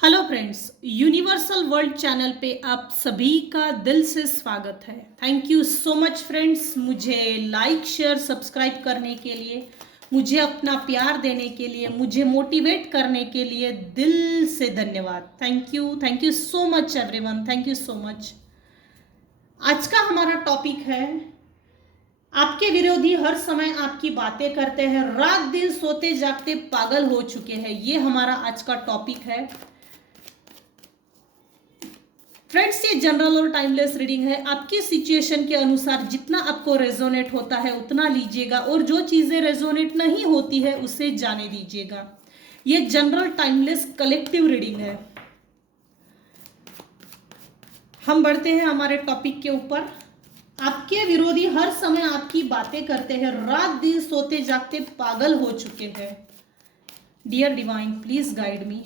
Hello friends, universal world channel पे आप सभी का दिल से स्वागत है। Thank you so much friends, मुझे लाइक शेयर सब्सक्राइब करने के लिए, मुझे अपना प्यार देने के लिए, मुझे मोटिवेट करने के लिए दिल से धन्यवाद। Thank you so much everyone, thank you so much. आज का हमारा टॉपिक है, आपके विरोधी हर समय आपकी बातें करते हैं, रात दिन सोते जागते पागल हो चुके हैं। ये हमारा आज का टॉपिक है फ्रेंड्स। ये जनरल और टाइमलेस रीडिंग है। आपकी सिचुएशन के अनुसार जितना आपको रेजोनेट होता है उतना लीजिएगा, और जो चीजें रेजोनेट नहीं होती है उसे जाने दीजिएगा। ये जनरल टाइमलेस कलेक्टिव रीडिंग है। हम बढ़ते हैं हमारे टॉपिक के ऊपर। आपके विरोधी हर समय आपकी बातें करते हैं, रात दिन सोते जागते पागल हो चुके हैं। Dear divine, please guide me.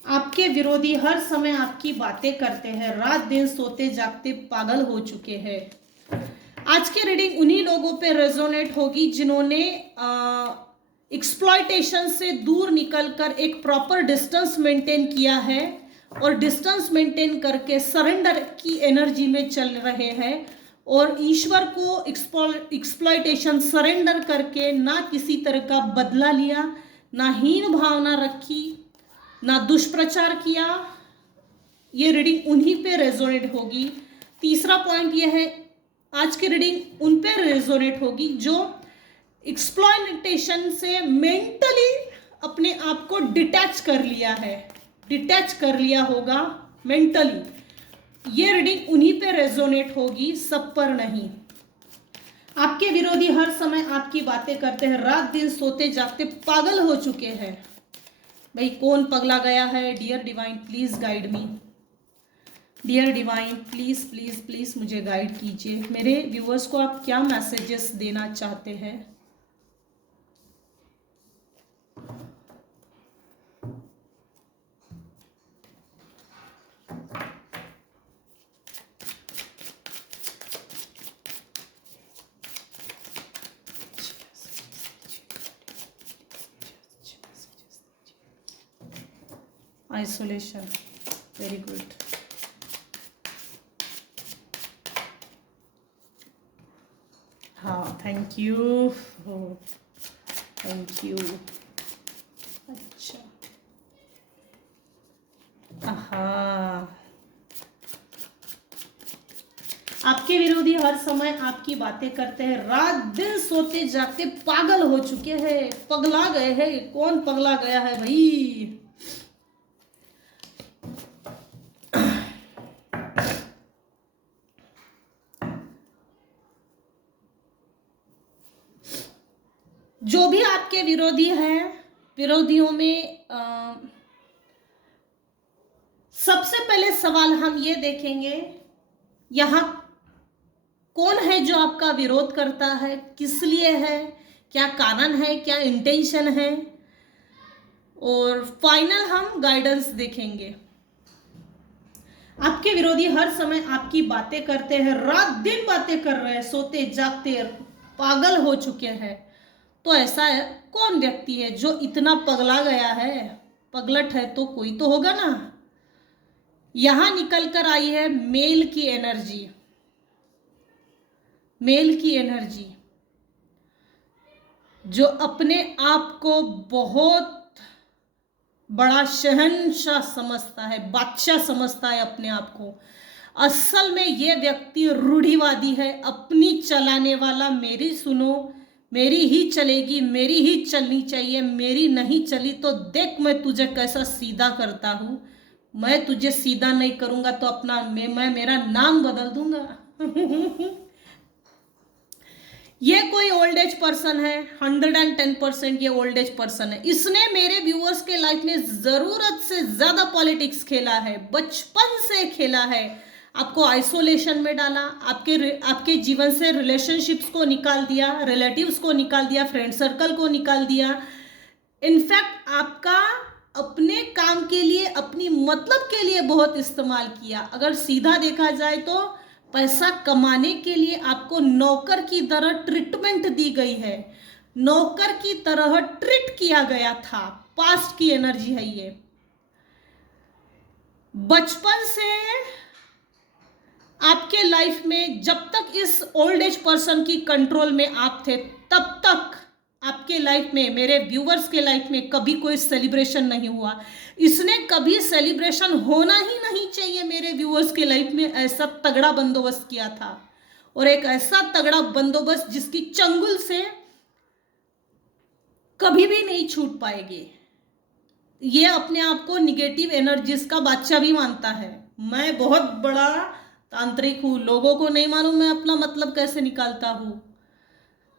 आपके विरोधी हर समय आपकी बातें करते हैं, रात दिन सोते जागते पागल हो चुके हैं। आज की रीडिंग उन्हीं लोगों पे रेजोनेट होगी जिन्होंने एक्सप्लॉयटेशन से दूर निकलकर एक प्रॉपर डिस्टेंस मेंटेन किया है, और डिस्टेंस मेंटेन करके सरेंडर की एनर्जी में चल रहे हैं, और ईश्वर को एक्सप्लॉयटेशन सरेंडर करके ना किसी तरह का बदला लिया, ना हीन भावना रखी, ना दुष्प्रचार किया। ये रीडिंग उन्हीं पे रेजोनेट होगी। तीसरा पॉइंट ये है, आज की रीडिंग उन पे रेजोनेट होगी जो एक्सप्लॉयटेशन से मेंटली अपने आप को डिटैच कर लिया है, डिटैच कर लिया होगा मेंटली। ये रीडिंग उन्हीं पे रेजोनेट होगी, सब पर नहीं। आपके विरोधी हर समय आपकी बातें करते हैं, रात दिन सोते जागते पागल हो चुके हैं। भाई कौन पगला गया है? Dear divine please guide me. Dear divine please please please मुझे गाइड कीजिए। मेरे व्यूअर्स को आप क्या मैसेजेस देना चाहते हैं? Isolation, very good. हाँ, थैंक यू, थैंक यू। अच्छा, हाँ, आपके विरोधी हर समय आपकी बातें करते हैं, रात दिन सोते जागते पागल हो चुके हैं, पगला गए हैं। कौन पगला गया है भाई? जो भी आपके विरोधी हैं, विरोधियों में सबसे पहले सवाल हम ये देखेंगे, यहाँ कौन है जो आपका विरोध करता है, किस लिए है, क्या कारण है, क्या इंटेंशन है, और फाइनल हम गाइडेंस देखेंगे। आपके विरोधी हर समय आपकी बातें करते हैं, रात दिन बातें कर रहे हैं, सोते जागते पागल हो चुके हैं। तो ऐसा है, कौन व्यक्ति है जो इतना पगला गया है? पगलट है तो कोई तो होगा ना। यहां निकल कर आई है मेल की एनर्जी, मेल की एनर्जी जो अपने आप को बहुत बड़ा शहंशाह समझता है, बादशाह समझता है अपने आप को। असल में ये व्यक्ति रूढ़िवादी है, अपनी चलाने वाला। मेरी सुनो, मेरी ही चलेगी, मेरी ही चलनी चाहिए, मेरी नहीं चली तो देख मैं तुझे कैसा सीधा करता हूं। मैं तुझे सीधा नहीं करूंगा तो अपना मैं मेरा नाम बदल दूंगा। ये कोई ओल्ड एज पर्सन है, 110% ये ओल्ड एज पर्सन है। इसने मेरे व्यूअर्स के लाइफ में जरूरत से ज्यादा पॉलिटिक्स खेला है, बचपन से खेला है। आपको आइसोलेशन में डाला, आपके जीवन से रिलेशनशिप्स को निकाल दिया, रिलेटिव्स को निकाल दिया, फ्रेंड सर्कल को निकाल दिया। इनफैक्ट आपका अपने काम के लिए, अपनी मतलब के लिए बहुत इस्तेमाल किया। अगर सीधा देखा जाए तो पैसा कमाने के लिए आपको नौकर की तरह ट्रीटमेंट दी गई है। नौकर की तरह ट्रीट किया गया था। पास्ट की एनर्जी है ये। बचपन से आपके लाइफ में जब तक इस ओल्ड एज पर्सन की कंट्रोल में आप थे, तब तक आपके लाइफ में, मेरे व्यूवर्स के लाइफ में कभी कोई सेलिब्रेशन नहीं हुआ। इसने कभी सेलिब्रेशन होना ही नहीं चाहिए मेरे व्यूवर्स के लाइफ में। ऐसा तगड़ा बंदोबस्त किया था, और एक ऐसा तगड़ा बंदोबस्त जिसकी चंगुल से कभी भी नहीं छूट पाएगी। ये अपने आप को निगेटिव एनर्जीज का बादशाह भी मानता है। मैं बहुत बड़ा तांत्रिक हूँ, लोगों को नहीं मालूम मैं अपना मतलब कैसे निकालता हूँ।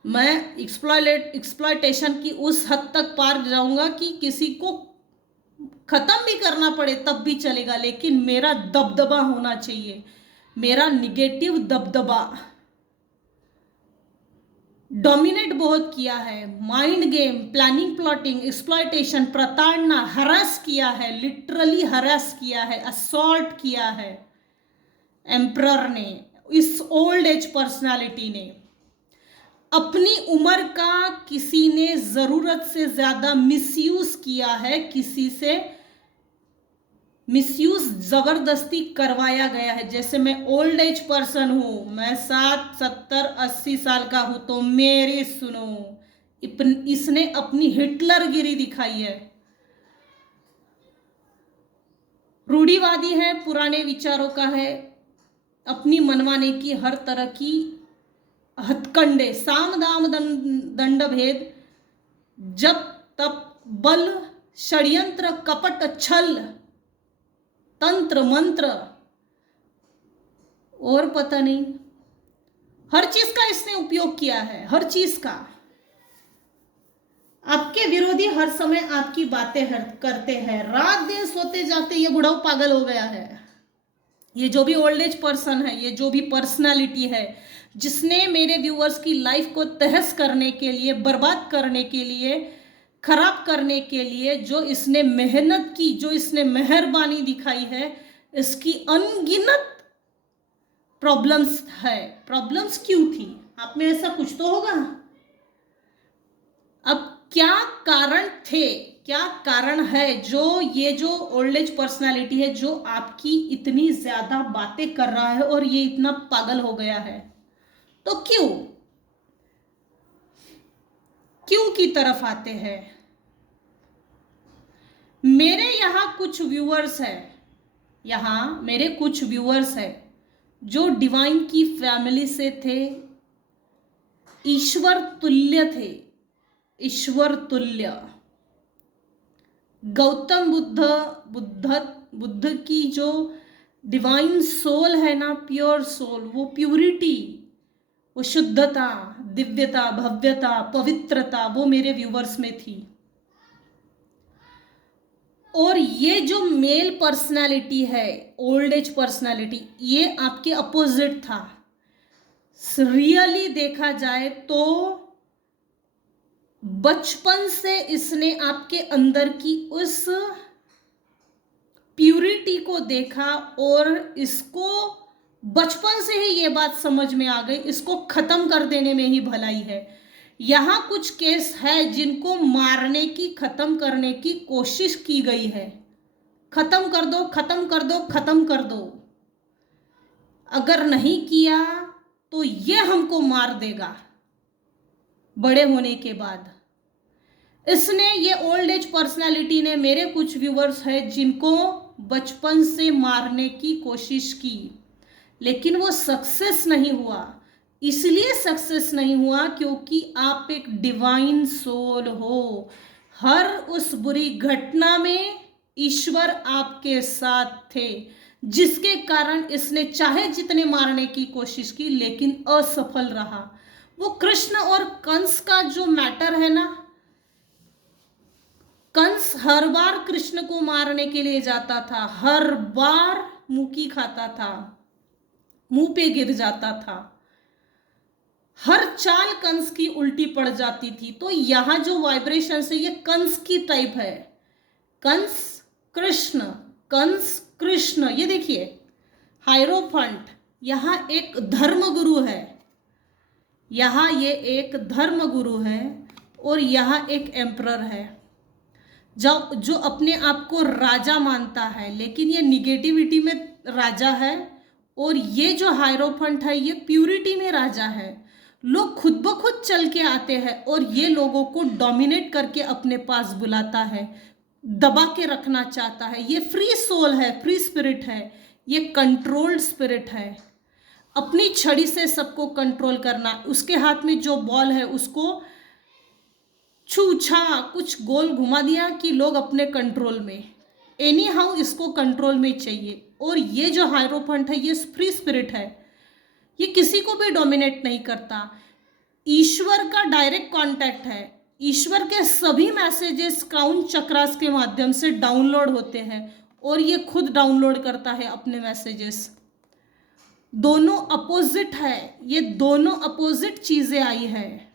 मैं एक्सप्लॉयटेशन की उस हद तक पार जाऊंगा कि किसी को खत्म भी करना पड़े तब भी चलेगा, लेकिन मेरा दबदबा होना चाहिए, मेरा निगेटिव दबदबा। डोमिनेट बहुत किया है, mind game, planning, plotting, exploitation, प्रताड़ना, हरास किया है, लिटरली हरास किया है, असॉल्ट किया है एम्परर ने, इस ओल्ड एज पर्सनालिटी ने। अपनी उम्र का किसी ने जरूरत से ज्यादा मिसयूज किया है, किसी से मिसयूज जबरदस्ती करवाया गया है। जैसे मैं ओल्ड एज पर्सन हूं, मैं 60, 70, 80 साल का हूं, तो मेरी सुनो, इसने अपनी हिटलरगिरी दिखाई है। रूढ़िवादी है, पुराने विचारों का है, अपनी मनमाने की हर तरह की हथकंडे, साम दाम दंड भेद, जब तब बल, षड्यंत्र, कपट, छल, तंत्र मंत्र, और पता नहीं हर चीज का इसने उपयोग किया है, हर चीज का। आपके विरोधी हर समय आपकी बातें करते हैं, रात दिन सोते जागते ये बुढ़ाऊ पागल हो गया है। ये जो भी ओल्ड एज पर्सन है, ये जो भी पर्सनालिटी है, जिसने मेरे व्यूअर्स की लाइफ को तहस करने के लिए, बर्बाद करने के लिए, खराब करने के लिए जो इसने मेहनत की, जो इसने मेहरबानी दिखाई है, इसकी अनगिनत प्रॉब्लम्स है। प्रॉब्लम्स क्यों थी? आप में ऐसा कुछ तो होगा। अब क्या कारण थे, क्या कारण है जो ये जो ओल्ड एज पर्सनालिटी है, जो आपकी इतनी ज्यादा बातें कर रहा है और ये इतना पागल हो गया है? तो क्यों की तरफ आते हैं। मेरे यहाँ कुछ व्यूअर्स है, यहाँ मेरे कुछ व्यूअर्स है जो डिवाइन की फैमिली से थे, ईश्वर तुल्य थे, ईश्वर तुल्य। गौतम बुद्ध की जो डिवाइन सोल है ना, प्योर सोल, वो प्यूरिटी, वो शुद्धता, दिव्यता, भव्यता, पवित्रता, वो मेरे व्यूवर्स में थी। और ये जो मेल पर्सनालिटी है, ओल्ड एज पर्सनालिटी, ये आपके अपोजिट था। रियली देखा जाए तो बचपन से इसने आपके अंदर की उस प्यूरिटी को देखा, और इसको बचपन से ही ये बात समझ में आ गई, इसको खत्म कर देने में ही भलाई है। यहाँ कुछ केस है जिनको मारने की, खत्म करने की कोशिश की गई है। खत्म कर दो, खत्म कर दो, खत्म कर दो। अगर नहीं किया तो ये हमको मार देगा बड़े होने के बाद। इसने, ये ओल्ड एज पर्सनालिटी ने, मेरे कुछ व्यूअर्स है जिनको बचपन से मारने की कोशिश की, लेकिन वो सक्सेस नहीं हुआ। इसलिए सक्सेस नहीं हुआ क्योंकि आप एक डिवाइन सोल हो। हर उस बुरी घटना में ईश्वर आपके साथ थे, जिसके कारण इसने चाहे जितने मारने की कोशिश की लेकिन असफल रहा। वो कृष्ण और कंस का जो मैटर है ना, कंस हर बार कृष्ण को मारने के लिए जाता था, हर बार मुकी खाता था, मुंह पे गिर जाता था, हर चाल कंस की उल्टी पड़ जाती थी। तो यहां जो वाइब्रेशन है ये कंस की टाइप है, कंस कृष्ण, कंस कृष्ण। ये देखिए हायरोफंट, यहां एक धर्म गुरु है, यहां ये एक धर्म गुरु है, और यहाँ एक एम्परर है जो अपने आप को राजा मानता है, लेकिन ये निगेटिविटी में राजा है। और ये जो हायरोफेंट है ये प्यूरिटी में राजा है। लोग खुद ब खुद चल के आते हैं और ये लोगों को डोमिनेट करके अपने पास बुलाता है, दबा के रखना चाहता है। ये फ्री सोल है, फ्री स्पिरिट है, ये कंट्रोल्ड स्पिरिट है। अपनी छड़ी से सबको कंट्रोल करना। उसके हाथ में जो बॉल है उसको छूछा कुछ गोल घुमा दिया कि लोग अपने कंट्रोल में, एनी हाउ इसको कंट्रोल में चाहिए। और ये जो हायरोफेंट है ये फ्री स्पिरिट है, ये किसी को भी डोमिनेट नहीं करता। ईश्वर का डायरेक्ट कांटेक्ट है। ईश्वर के सभी मैसेजेस क्राउन चक्रास के माध्यम से डाउनलोड होते हैं और ये खुद डाउनलोड करता है अपने मैसेजेस। दोनों अपोजिट है, ये दोनों अपोजिट चीजें आई है।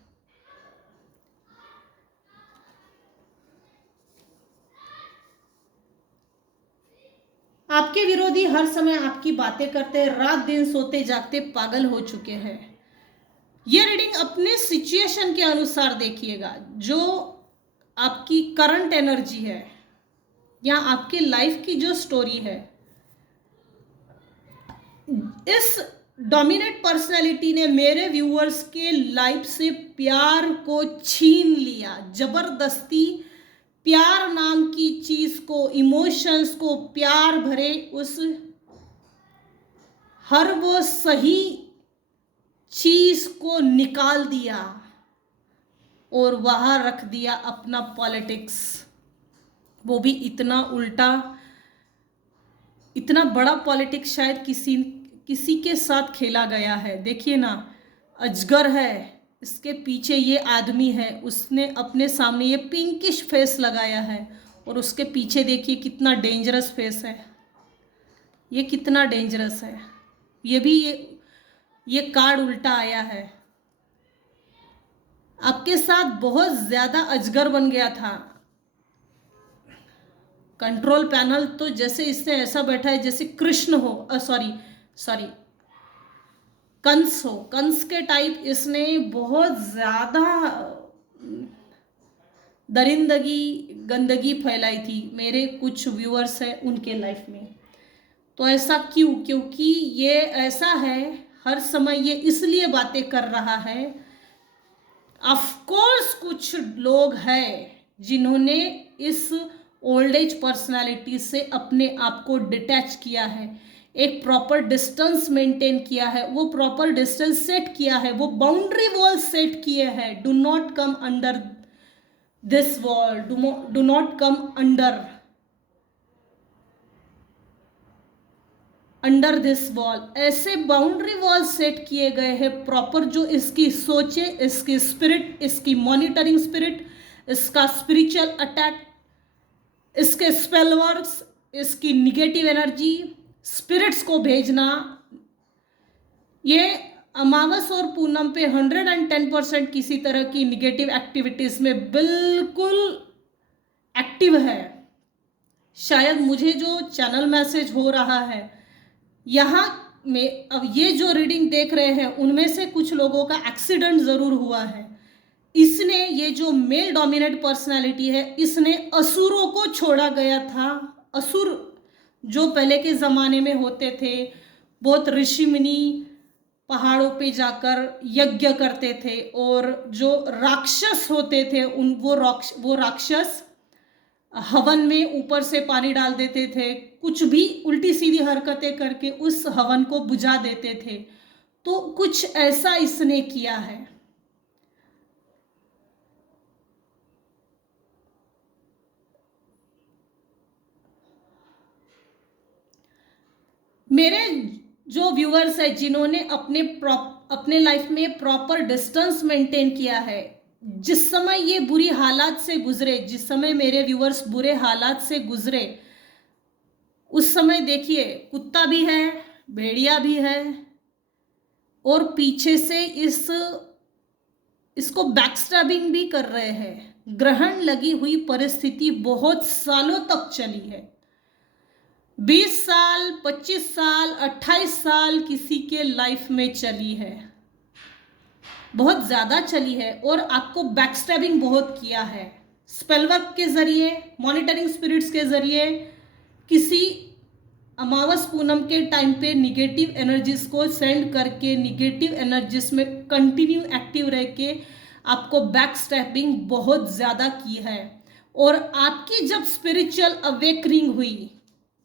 आपके विरोधी हर समय आपकी बातें करते हैं, रात दिन सोते जागते पागल हो चुके हैं। ये रीडिंग अपने सिचुएशन के अनुसार देखिएगा, जो आपकी करंट एनर्जी है या आपकी लाइफ की जो स्टोरी है। इस डोमिनेट पर्सनालिटी ने मेरे व्यूअर्स के लाइफ से प्यार को छीन लिया, जबरदस्ती प्यार नाम की चीज को, इमोशंस को, प्यार भरे उस हर वो सही चीज को निकाल दिया और वहां रख दिया अपना पॉलिटिक्स। वो भी इतना उल्टा, इतना बड़ा पॉलिटिक्स शायद किसी के साथ खेला गया है। देखिए ना, अजगर है, इसके पीछे ये आदमी है, उसने अपने सामने ये पिंकिश फेस लगाया है और उसके पीछे देखिए कितना डेंजरस फेस है। ये कितना डेंजरस है। ये भी ये कार्ड उल्टा आया है। आपके साथ बहुत ज्यादा अजगर बन गया था। कंट्रोल पैनल तो जैसे इसने ऐसा बैठा है जैसे कृष्ण हो, सॉरी कंस हो, कंस के टाइप इसने बहुत ज्यादा दरिंदगी गंदगी फैलाई थी। मेरे कुछ व्यूअर्स हैं उनके लाइफ में। तो ऐसा क्यों? क्योंकि ये ऐसा है, हर समय ये इसलिए बातें कर रहा है। ऑफ कोर्स कुछ लोग हैं जिन्होंने इस ओल्ड एज पर्सनालिटी से अपने आप को डिटैच किया है, एक प्रॉपर डिस्टेंस मेंटेन किया है, वो प्रॉपर डिस्टेंस सेट किया है, वो बाउंड्री वॉल सेट किए हैं। Do not come under this wall, do not come under this wall. ऐसे बाउंड्री वॉल सेट किए गए हैं प्रॉपर, जो इसकी सोचे, इसकी स्पिरिट, इसकी मॉनिटरिंग स्पिरिट, इसका स्पिरिचुअल अटैक, इसके स्पेल वर्क्स, इसकी निगेटिव एनर्जी स्पिरिट्स को भेजना। ये अमावस और पूनम पे 110% किसी तरह की निगेटिव एक्टिविटीज में बिल्कुल एक्टिव है। शायद मुझे जो चैनल मैसेज हो रहा है यहाँ में, अब ये जो रीडिंग देख रहे हैं उनमें से कुछ लोगों का एक्सीडेंट जरूर हुआ है। इसने, ये जो मेल डोमिनेट पर्सनालिटी है, इसने असुरों को छोड़ा गया था। असुर जो पहले के ज़माने में होते थे, बहुत ऋषि मुनि पहाड़ों पे जाकर यज्ञ करते थे, और जो राक्षस होते थे वो राक्षस हवन में ऊपर से पानी डाल देते थे, कुछ भी उल्टी सीधी हरकतें करके उस हवन को बुझा देते थे। तो कुछ ऐसा इसने किया है। मेरे जो व्यूअर्स है जिन्होंने अपने लाइफ में प्रॉपर डिस्टेंस मेंटेन किया है, जिस समय ये बुरी हालात से गुजरे, जिस समय मेरे व्यूअर्स बुरे हालात से गुजरे, उस समय देखिए कुत्ता भी है, भेड़िया भी है, और पीछे से इसको बैकस्टैबिंग भी कर रहे हैं। ग्रहण लगी हुई परिस्थिति बहुत सालों तक चली है। 20 साल, 25 साल, 28 साल किसी के लाइफ में चली है। बहुत ज़्यादा चली है और आपको बैकस्टैबिंग बहुत किया है, स्पेल वर्क के ज़रिए, मॉनिटरिंग स्पिरिट्स के ज़रिए, किसी अमावस पूनम के टाइम पे निगेटिव एनर्जीज को सेंड करके निगेटिव एनर्जीज में कंटिन्यू एक्टिव रह के आपको बैक स्टैपिंग बहुत ज़्यादा की है। और आपकी जब स्पिरिचुअल अवेकनिंग हुई,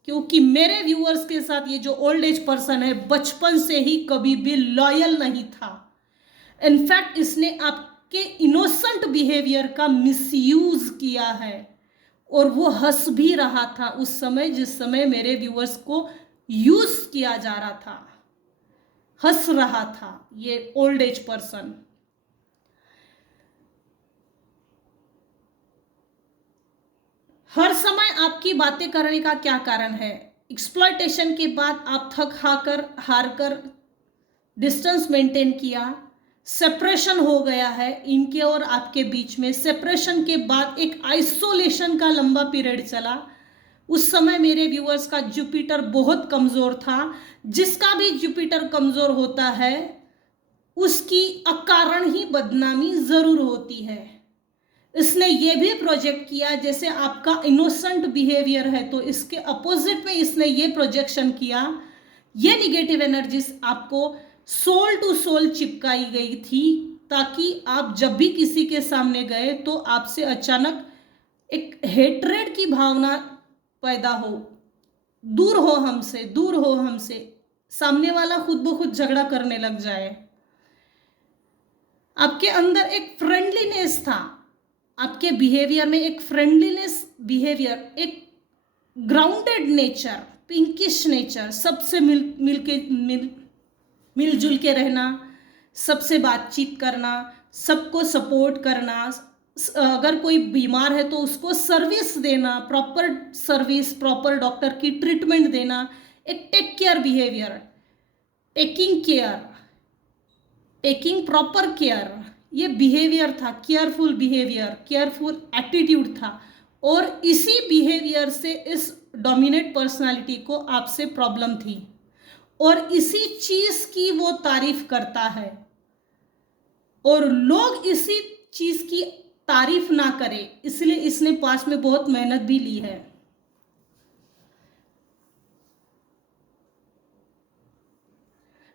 क्योंकि मेरे व्यूअर्स के साथ ये जो ओल्ड एज पर्सन है बचपन से ही कभी भी लॉयल नहीं था, इनफैक्ट इसने आपके इनोसेंट बिहेवियर का मिसयूज किया है और वो हंस भी रहा था उस समय जिस समय मेरे व्यूअर्स को यूज किया जा रहा था, हंस रहा था ये ओल्ड एज पर्सन। हर समय आपकी बातें करने का क्या कारण है? एक्सप्लॉयटेशन के बाद आप थक हार कर डिस्टेंस मेंटेन किया, सेपरेशन हो गया है इनके और आपके बीच में। सेपरेशन के बाद एक आइसोलेशन का लंबा पीरियड चला। उस समय मेरे व्यूअर्स का जुपिटर बहुत कमजोर था। जिसका भी जुपिटर कमजोर होता है उसकी अकारण ही बदनामी जरूर होती है। इसने ये भी प्रोजेक्ट किया, जैसे आपका इनोसेंट बिहेवियर है तो इसके अपोजिट में इसने ये प्रोजेक्शन किया। ये निगेटिव एनर्जीज आपको सोल टू सोल चिपकाई गई थी ताकि आप जब भी किसी के सामने गए तो आपसे अचानक एक हेट्रेड की भावना पैदा हो, दूर हो हमसे, दूर हो हमसे, सामने वाला खुद ब खुद झगड़ा करने लग जाए। आपके अंदर एक फ्रेंडलीनेस था, आपके बिहेवियर में एक फ्रेंडलीनेस बिहेवियर, एक ग्राउंडेड नेचर, पिंकिश नेचर, सबसे मिलजुल के रहना, सबसे बातचीत करना, सबको सपोर्ट करना, अगर कोई बीमार है तो उसको सर्विस देना, प्रॉपर सर्विस, प्रॉपर डॉक्टर की ट्रीटमेंट देना, एक take care behaviour, taking care, taking proper care, ये बिहेवियर था, केयरफुल बिहेवियर, केयरफुल एटीट्यूड था। और इसी बिहेवियर से इस डोमिनेट पर्सनालिटी को आपसे प्रॉब्लम थी और इसी चीज की वो तारीफ करता है और लोग इसी चीज की तारीफ ना करें इसलिए इसने पास में बहुत मेहनत भी ली है।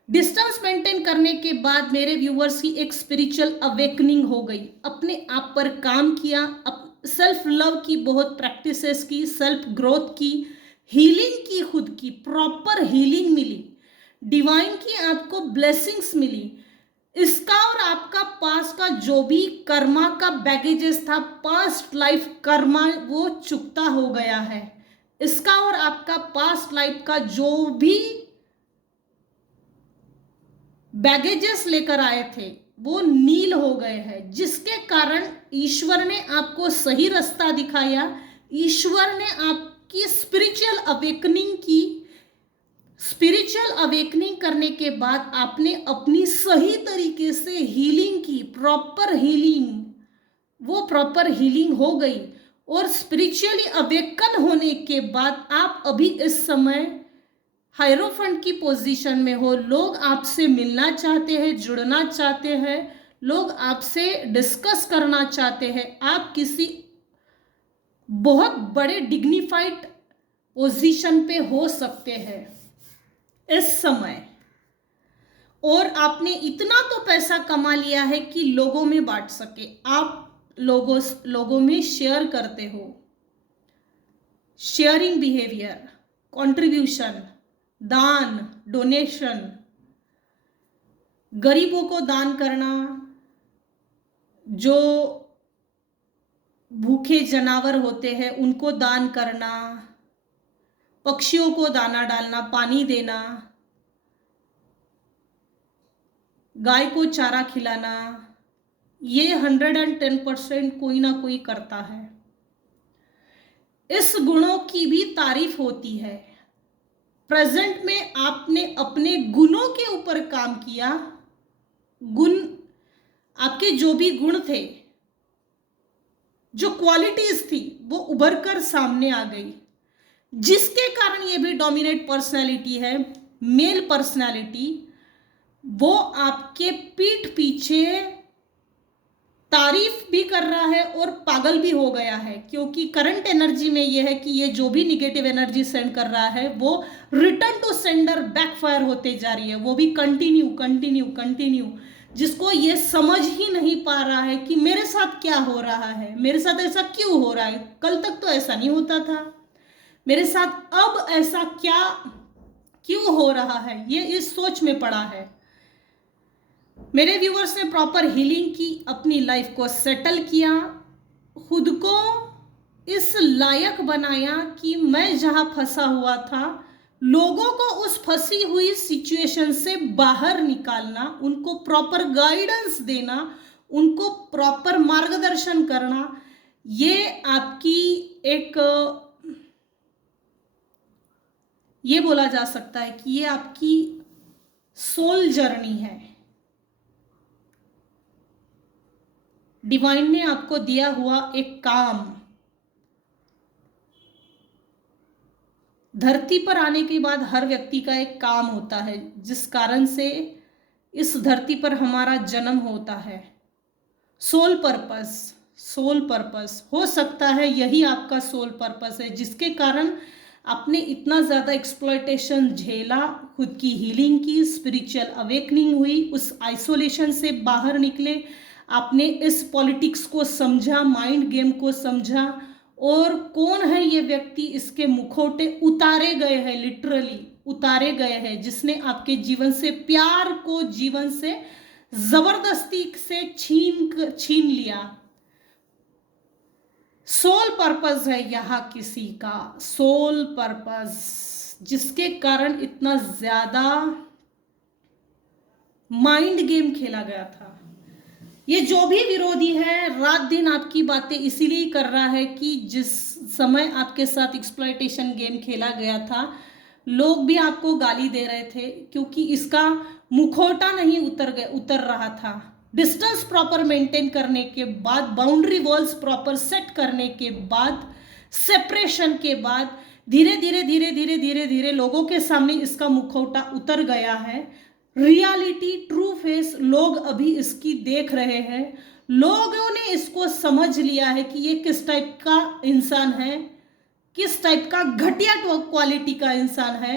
डिस्टेंस मेंटेन करने के बाद मेरे व्यूवर्स की एक स्पिरिचुअल अवेकनिंग हो गई, अपने आप पर काम किया, सेल्फ लव की बहुत प्रैक्टिसेस की, सेल्फ ग्रोथ की, हीलिंग की, खुद की प्रॉपर हीलिंग मिली, डिवाइन की आपको ब्लेसिंग्स मिली। इसका और आपका पास्ट का जो भी कर्मा का बैगेजेस था, पास्ट लाइफ कर्मा, वो चुकता हो गया है। इसका और आपका पास्ट लाइफ का जो भी बैगेजेस लेकर आए थे वो नील हो गए हैं, जिसके कारण ईश्वर ने आपको सही रास्ता दिखाया, ईश्वर ने आपकी स्पिरिचुअल अवेकनिंग की। स्पिरिचुअल अवेकनिंग करने के बाद आपने अपनी सही तरीके से हीलिंग की, प्रॉपर हीलिंग, वो प्रॉपर हीलिंग हो गई और स्पिरिचुअली अवेकन होने के बाद आप अभी इस समय हायरोफेंट की पोजीशन में हो। लोग आपसे मिलना चाहते हैं, जुड़ना चाहते हैं, लोग आपसे डिस्कस करना चाहते हैं, आप किसी बहुत बड़े डिग्निफाइड पोजीशन पे हो सकते हैं इस समय। और आपने इतना तो पैसा कमा लिया है कि लोगों में बांट सके, आप लोगों में शेयर करते हो, शेयरिंग बिहेवियर, कंट्रीब्यूशन, दान, डोनेशन, गरीबों को दान करना, जो भूखे जानवर होते हैं उनको दान करना, पक्षियों को दाना डालना, पानी देना, गाय को चारा खिलाना, ये 110% कोई ना कोई करता है। इस गुणों की भी तारीफ होती है। प्रेजेंट में आपने अपने गुणों के ऊपर काम किया, गुण, आपके जो भी गुण थे, जो क्वालिटीज थी, वो उभर कर सामने आ गई, जिसके कारण ये भी डोमिनेट पर्सनालिटी है, मेल पर्सनालिटी, वो आपके पीठ पीछे तारीफ भी कर रहा है और पागल भी हो गया है, क्योंकि करंट एनर्जी में यह है कि ये जो भी निगेटिव एनर्जी सेंड कर रहा है वो रिटर्न टू सेंडर बैकफायर होते जा रही है, वो भी कंटिन्यू कंटिन्यू कंटिन्यू, जिसको ये समझ ही नहीं पा रहा है कि मेरे साथ क्या हो रहा है, मेरे साथ ऐसा क्यों हो रहा है, कल तक तो ऐसा नहीं होता था, मेरे साथ अब ऐसा क्या क्यों हो रहा है, ये इस सोच में पड़ा है। मेरे व्यूअर्स ने प्रॉपर हीलिंग की, अपनी लाइफ को सेटल किया, खुद को इस लायक बनाया कि मैं जहां फंसा हुआ था लोगों को उस फंसी हुई सिचुएशन से बाहर निकालना, उनको प्रॉपर गाइडेंस देना, उनको प्रॉपर मार्गदर्शन करना, ये आपकी एक, ये बोला जा सकता है कि ये आपकी सोल जर्नी है। डिवाइन ने आपको दिया हुआ एक काम, धरती पर आने के बाद हर व्यक्ति का एक काम होता है जिस कारण से इस धरती पर हमारा जन्म होता है। सोल पर्पस, सोल पर्पस हो सकता है यही आपका सोल पर्पस है, जिसके कारण आपने इतना ज़्यादा एक्सप्लॉयटेशन झेला, खुद की हीलिंग की, स्पिरिचुअल अवेकनिंग हुई, उस आइसोलेशन से बाहर निकले, आपने इस पॉलिटिक्स को समझा, माइंड गेम को समझा, और कौन है ये व्यक्ति, इसके मुखौटे उतारे गए हैं, लिटरली उतारे गए हैं, जिसने आपके जीवन से प्यार को जीवन से जबरदस्ती से छीन लिया। सोल पर्पस है यहाँ किसी का, सोल पर्पस, जिसके कारण इतना ज्यादा माइंड गेम खेला गया था। ये जो भी विरोधी है रात दिन आपकी बातें इसीलिए कर रहा है कि जिस समय आपके साथ एक्सप्लॉयटेशन गेम खेला गया था लोग भी आपको गाली दे रहे थे, क्योंकि इसका मुखौटा नहीं उतर रहा था। डिस्टेंस प्रॉपर मेंटेन करने के बाद, बाउंड्री वॉल्स प्रॉपर सेट करने के बाद, सेपरेशन के बाद धीरे धीरे धीरे धीरे धीरे धीरे लोगों के सामने इसका मुखौटा उतर गया है। रियलिटी, ट्रू फेस लोग अभी इसकी देख रहे हैं। लोगों ने इसको समझ लिया है कि ये किस टाइप का इंसान है, किस टाइप का घटिया क्वालिटी का इंसान है,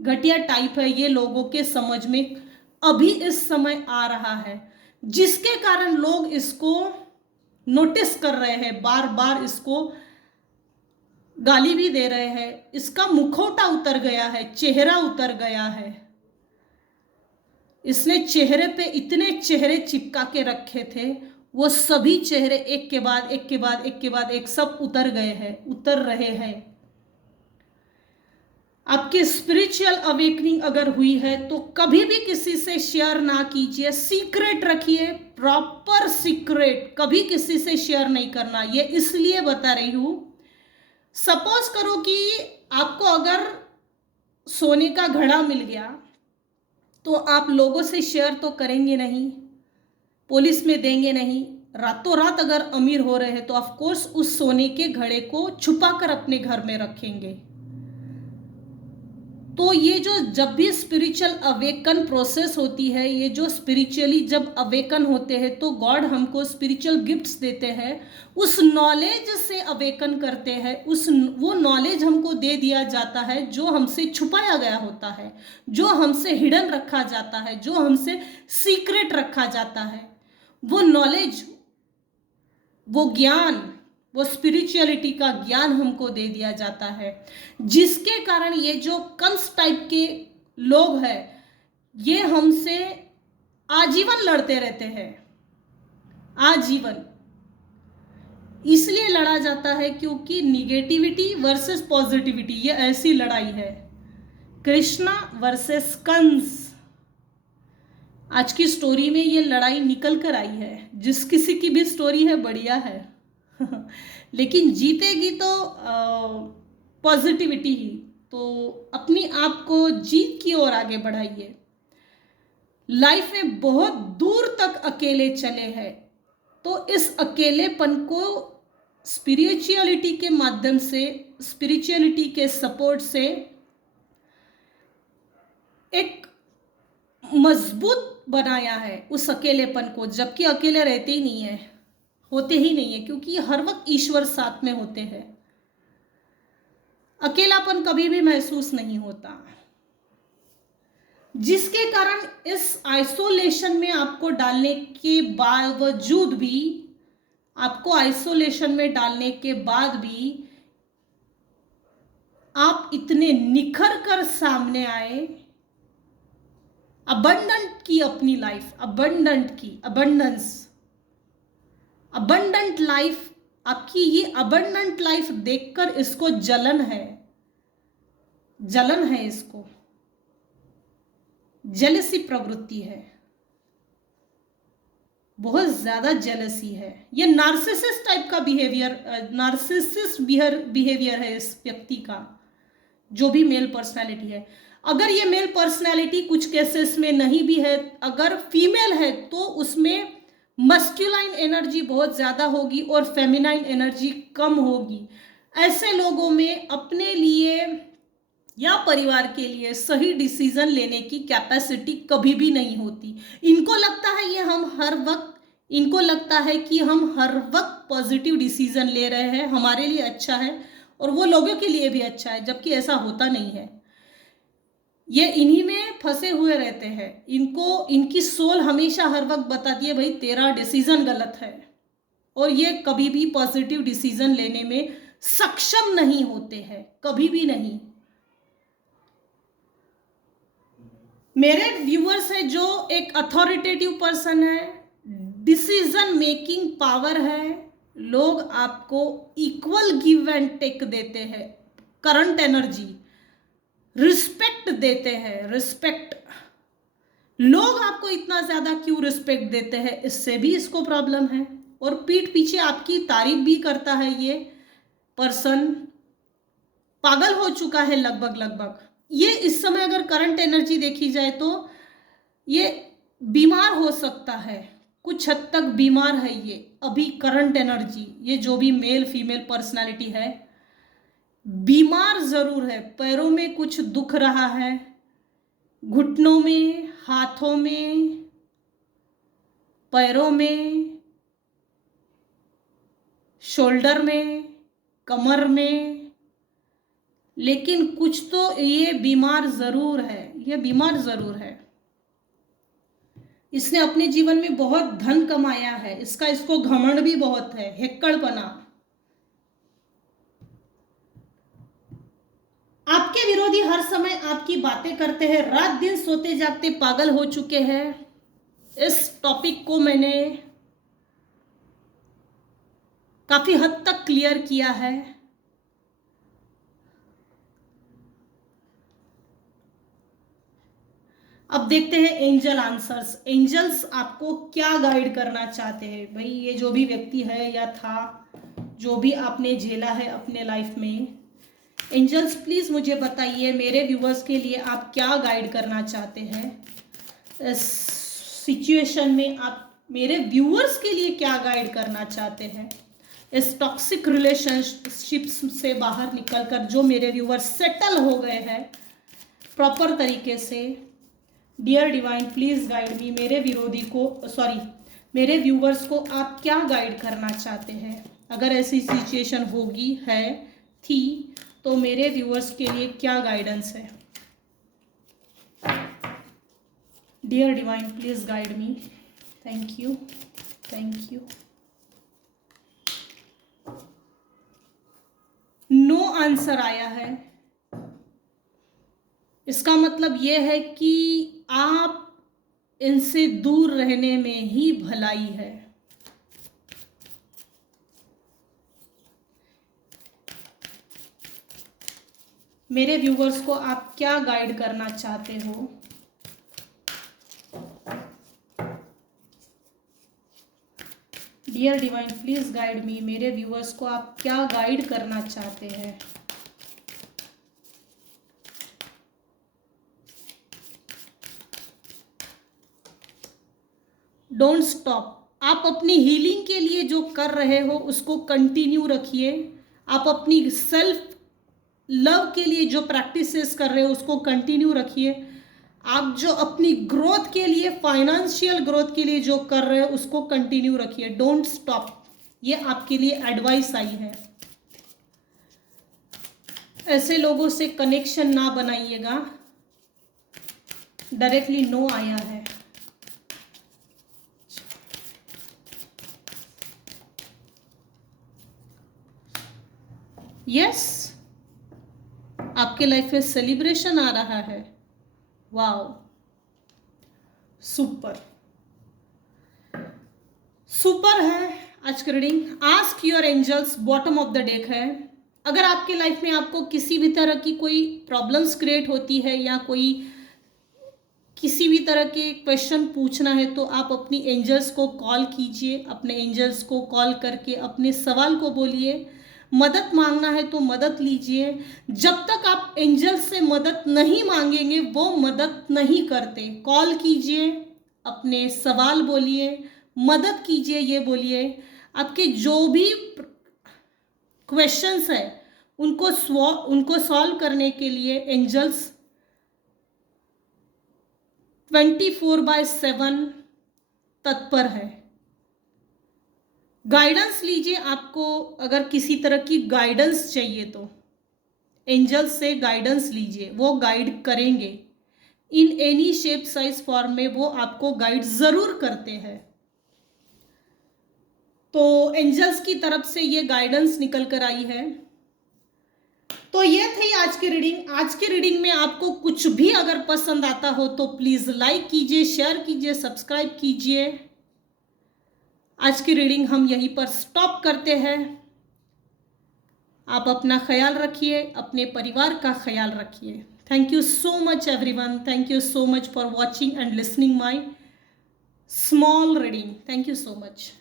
घटिया टाइप है, ये लोगों के समझ में अभी इस समय आ रहा है, जिसके कारण लोग इसको नोटिस कर रहे हैं, बार बार इसको गाली भी दे रहे हैं। इसका मुखौटा उतर गया है, चेहरा उतर गया है। इसने चेहरे पे इतने चेहरे चिपका के रखे थे, वो सभी चेहरे एक के बाद एक के बाद एक के बाद एक सब उतर गए हैं, उतर रहे हैं। आपकी स्पिरिचुअल अवेकनिंग अगर हुई है तो कभी भी किसी से शेयर ना कीजिए, सीक्रेट रखिए, प्रॉपर सीक्रेट, कभी किसी से शेयर नहीं करना। ये इसलिए बता रही हूं, सपोज करो कि आपको अगर सोने का घड़ा मिल गया तो आप लोगों से शेयर तो करेंगे नहीं, पुलिस में देंगे नहीं। रातों रात अगर अमीर हो रहे हैं तो ऑफ कोर्स उस सोने के घड़े को छुपा कर अपने घर में रखेंगे। तो ये जो जब भी स्पिरिचुअल अवेकन प्रोसेस होती है, ये जो स्पिरिचुअली जब अवेकन होते हैं तो गॉड हमको स्पिरिचुअल गिफ्ट्स देते हैं, उस नॉलेज से अवेकन करते हैं, वो नॉलेज हमको दे दिया जाता है जो हमसे छुपाया गया होता है, जो हमसे हिडन रखा जाता है, जो हमसे सीक्रेट रखा जाता है। वो नॉलेज, वो ज्ञान, वो स्पिरिचुअलिटी का ज्ञान हमको दे दिया जाता है, जिसके कारण ये जो कंस टाइप के लोग हैं ये हमसे आजीवन लड़ते रहते हैं, आजीवन। इसलिए लड़ा जाता है क्योंकि निगेटिविटी वर्सेस पॉजिटिविटी, ये ऐसी लड़ाई है, कृष्णा वर्सेस कंस। आज की स्टोरी में ये लड़ाई निकल कर आई है। जिस किसी की भी स्टोरी है बढ़िया है लेकिन जीतेगी तो पॉजिटिविटी ही। तो अपनी आप को जीत की ओर आगे बढ़ाइए। लाइफ में बहुत दूर तक अकेले चले हैं तो इस अकेलेपन को स्पिरिचुअलिटी के माध्यम से, स्पिरिचुअलिटी के सपोर्ट से एक मजबूत बनाया है उस अकेलेपन को, जबकि अकेले रहते ही नहीं है। होते ही नहीं है, क्योंकि हर वक्त ईश्वर साथ में होते हैं। अकेलापन कभी भी महसूस नहीं होता, जिसके कारण इस आइसोलेशन में आपको डालने के बावजूद भी, आपको आइसोलेशन में डालने के बाद भी आप इतने निखर कर सामने आए, अबंडेंट की अपनी लाइफ, अबंडेंट की, अबंडेंट लाइफ, आपकी ये अबंडेंट लाइफ देखकर इसको जलन है, इसको जेलसी प्रवृत्ति है, बहुत ज्यादा जेलसी है। ये नार्सिसिस्ट टाइप का बिहेवियर, नार्सिसिस्ट बिहेवियर है इस व्यक्ति का, जो भी मेल पर्सनालिटी है। अगर ये मेल पर्सनालिटी कुछ केसेस में नहीं भी है, अगर फीमेल है तो उसमें मस्कुलाइन एनर्जी बहुत ज़्यादा होगी और फेमिनाइन एनर्जी कम होगी। ऐसे लोगों में अपने लिए या परिवार के लिए सही डिसीजन लेने की कैपेसिटी कभी भी नहीं होती। इनको लगता है कि हम हर वक्त पॉजिटिव डिसीजन ले रहे हैं, हमारे लिए अच्छा है और वो लोगों के लिए भी अच्छा है, जबकि ऐसा होता नहीं है। ये इन्हीं में फंसे हुए रहते हैं। इनकी सोल हमेशा हर वक्त बताती है भाई तेरा डिसीजन गलत है, और ये कभी भी पॉजिटिव डिसीजन लेने में सक्षम नहीं होते हैं, कभी भी नहीं। मेरे व्यूअर्स है जो एक अथॉरिटेटिव पर्सन है, डिसीजन मेकिंग पावर है, लोग आपको इक्वल गिव एंड टेक देते हैं, करंट एनर्जी, रिस्पेक्ट देते हैं, रिस्पेक्ट। लोग आपको इतना ज्यादा क्यों रिस्पेक्ट देते हैं, इससे भी इसको प्रॉब्लम है, और पीठ पीछे आपकी तारीफ भी करता है। ये पर्सन पागल हो चुका है लगभग। ये इस समय अगर करंट एनर्जी देखी जाए तो ये बीमार हो सकता है, कुछ हद तक बीमार है ये अभी करंट एनर्जी। ये जो भी मेल फीमेल पर्सनालिटी है बीमार जरूर है, पैरों में कुछ दुख रहा है, घुटनों में, हाथों में, पैरों में, शोल्डर में, कमर में, लेकिन कुछ तो ये बीमार जरूर है। इसने अपने जीवन में बहुत धन कमाया है, इसको घमंड भी बहुत है, हेक्कड़पना। आपके विरोधी हर समय आपकी बातें करते हैं, रात दिन सोते जागते पागल हो चुके हैं। इस टॉपिक को मैंने काफी हद तक क्लियर किया है। अब देखते हैं एंजल आंसर्स। एंजल्स आपको क्या गाइड करना चाहते हैं भाई, ये जो भी व्यक्ति है या था, जो भी आपने झेला है अपने लाइफ में, एंजल्स प्लीज मुझे बताइए मेरे व्यूअर्स के लिए आप क्या गाइड करना चाहते हैं इस सिचुएशन में। आप मेरे व्यूअर्स के लिए क्या गाइड करना चाहते हैं इस टॉक्सिक रिलेशनशिप्स से बाहर निकलकर, जो मेरे व्यूअर्स सेटल हो गए हैं प्रॉपर तरीके से। Dear divine please guide me, मेरे व्यूअर्स को आप क्या गाइड करना चाहते हैं। अगर ऐसी सिचुएशन होगी थी तो मेरे व्यूअर्स के लिए क्या गाइडेंस है। Dear divine please guide me, thank you. No answer आया है, इसका मतलब यह है कि आप इनसे दूर रहने में ही भलाई है। मेरे व्यूवर्स को आप क्या गाइड करना चाहते हो। Dear divine please guide me, मेरे व्यूवर्स को आप क्या गाइड करना चाहते हैं। Don't stop. आप अपनी हीलिंग के लिए जो कर रहे हो उसको कंटिन्यू रखिए। आप अपनी सेल्फ लव के लिए जो प्रैक्टिसेस कर रहे हो उसको कंटिन्यू रखिए। आप जो अपनी ग्रोथ के लिए, फाइनेंशियल ग्रोथ के लिए जो कर रहे हो उसको कंटिन्यू रखिए। Don't stop. ये आपके लिए एडवाइस आई है। ऐसे लोगों से कनेक्शन ना बनाइएगा। डायरेक्टली नो आया है। यस, आपके लाइफ में सेलिब्रेशन आ रहा है। वाओ, सुपर सुपर है आज की reading. Ask your angels, bottom of the deck है। अगर आपके लाइफ में आपको किसी भी तरह की कोई प्रॉब्लम्स क्रिएट होती है या कोई किसी भी तरह के क्वेश्चन पूछना है तो आप अपनी एंजल्स को कॉल कीजिए। अपने एंजल्स को कॉल करके अपने सवाल को बोलिए। मदद मांगना है तो मदद लीजिए। जब तक आप एंजल से मदद नहीं मांगेंगे वो मदद नहीं करते। कॉल कीजिए, अपने सवाल बोलिए, मदद कीजिए, ये बोलिए। आपके जो भी क्वेश्चंस है उनको सॉल्व करने के लिए एंजल्स 24/7 तत्पर है। गाइडेंस लीजिए। आपको अगर किसी तरह की गाइडेंस चाहिए तो एंजल से गाइडेंस लीजिए, वो गाइड करेंगे। In any shape size form में वो आपको गाइड जरूर करते हैं। तो एंजल्स की तरफ से ये गाइडेंस निकल कर आई है। तो ये थी आज की रीडिंग। आज की रीडिंग में आपको कुछ भी अगर पसंद आता हो तो प्लीज लाइक कीजिए, शेयर कीजिए, सब्सक्राइब कीजिए। आज की रीडिंग हम यहीं पर स्टॉप करते हैं। आप अपना ख्याल रखिए, अपने परिवार का ख्याल रखिए। Thank you so much everyone. Thank you so much for watching and listening my small reading. Thank you so much.